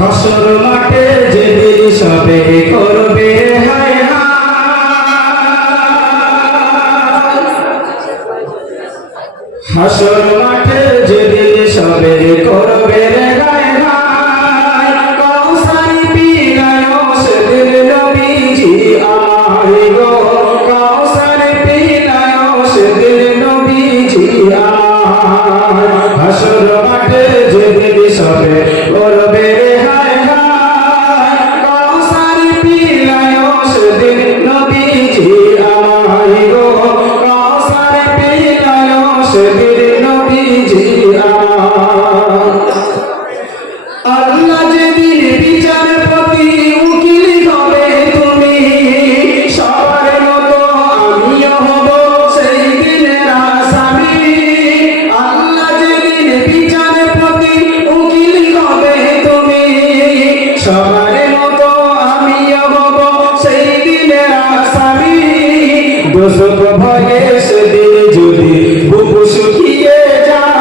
হাসর মাঠে যেদিন সবে করবে হায় হায়, হাসর মাঠে যেদিন সবে করবে হায় হায়, কাউসারি পিলায়ো সেদিন নবীজি আমায় গো, কাউসারি পিলায়ো সেদিন নবীজি আমায়। হাসর মাঠে যেদিন সবে করবে হায় হায়, কাউসারি পিলায়ো সেদিন নবীজি আমায় গো, কাউসারি পিলায়ো সেদিন নবীজি আমায়। আল্লাহ যেদিন বিচারপতি উকিল হবে তুমি, সবার মতো আমিও হব সেই দিনের আসামি। আল্লাহ যেদিন বিচারপতি উকিল হবে তুমি, সবার মতো আমিও হব সেই দিনের আসামি। দোষক ভয়ে সেদিন যদি বুক শুকিয়ে যায়,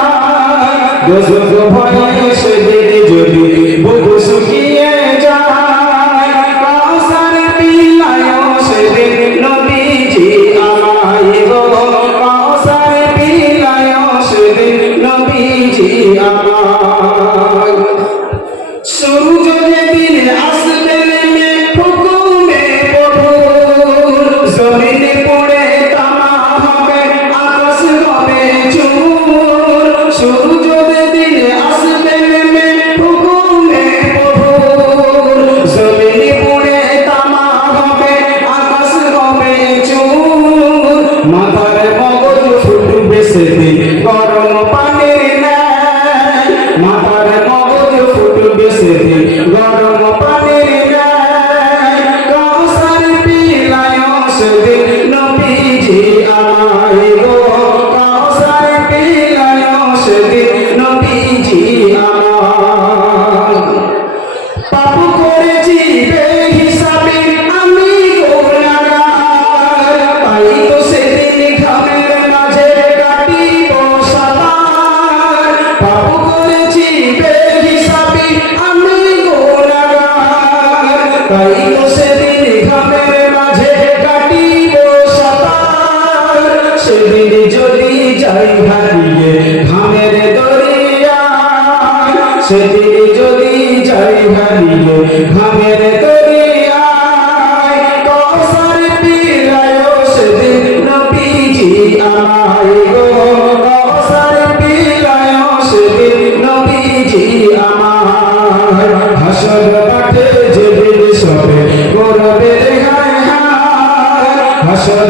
দোষক ভয়ে সেদিন যদি বুক শুকিয়ে যায়, কাউসারি পিলায়ো সেদিন নবীজি আমায় গো, কাউসারি পিলায়ো সেদিন নবীজি আমায়। সূর্য যেদিন আসবে নেমে হুকুমে প্রভুর, জমিনে পড়ে তামা হবে আকাশ হবে চুর। সূর্য যেদিন আসবে নেমে হুকুমে প্রভুর, জমিনে পড়ে তামা হবে আকাশ হবে চুর। মাথার মগজ ফুটবে সেদিন গরম পানির ন্যায়, মাথার মগজ ফুটবে সেদিন গরম পানির ন্যায়, কাউসারি পিলায়ো সেদিন নবীজি আমায় গো, কাউসারি পিলায়ো সেদিন নবীজি আমায়। পাপ করেছি বেহিসাবি আমি গুনাহগার, তাই তো সেদিন ঘামের মাঝে কাটিব সাঁতার। পাপ করেছি বেহিসাবি আমি গুনাহগার, তাই তো সেদিন ঘামের মাঝে কাটিব সাঁতার। সেদিন যদি যাই হারিয়ে ঘামের দরিয়ায়, সেদিন যদি যাই হারিয়ে ঘামের দরিয়ায়, কাউসারি পিলায়ো সেদিন নবীজি আমায় গো, কাউসারি পিলায়ো সেদিন নবীজি আমায়। হাসর মাঠে যেদিন সবে করবে হায় হায়, হাসর